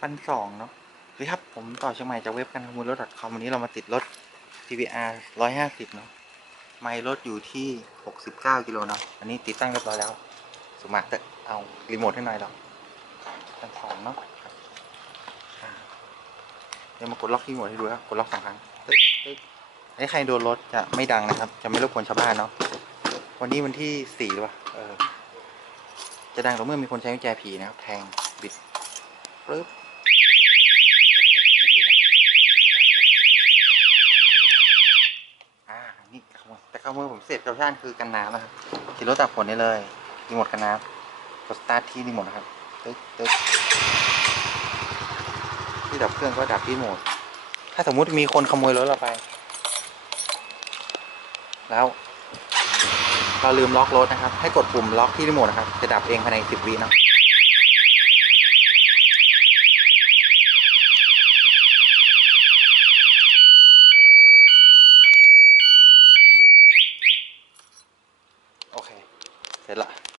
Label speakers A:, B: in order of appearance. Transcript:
A: พันสองเนาะสวัสดีครับผมต่อเชียงใหม่จากเว็บการขโมยรถ .com วันนี้เรามาติดรถ TBR 150 เนาะไมล์รถอยู่ที่ 69 กิโลเนาะอันนี้ติดตั้งเรียบร้อยแล้ว สมัครแต่เอา รีโมทให้หน่อยแล้วพันสองเนาะเดี๋ยวมากดล็อกรีโมทให้ดูครับกดล็อกสองครั้งไอ้ใครโดนรถจะไม่ดังนะครับ จะไม่รบกวนชาวบ้านเนาะวันนี้วันที่สี่หรือเปล่าเออจะดังต่อเมื่อมีคนใช้กุญแจผีนะครับแทงบิดปึ๊บไม่ติดไม่ติดนะครับบิดกลับต้นบิดบิดตรงหน้าคนละอ่า นี่ขโมย แต่ขโมยผมเสร็จกับชานคือกันน้ำนะครับขี่รถตากฝนได้เลยรีโมทกันน้ำกดสตาร์ทที่รีโมทนะครับตึ๊กตึ๊กที่ดับเครื่องก็ดับที่รีโมทถ้าสมมุติมีคนขโมยรถเราไป แล้ว เราลืมล็อกรถนะครับ ให้กดปุ่มล็อกที่รีโมทนะครับ จะดับเองภายใน 10 วินาะ 来了。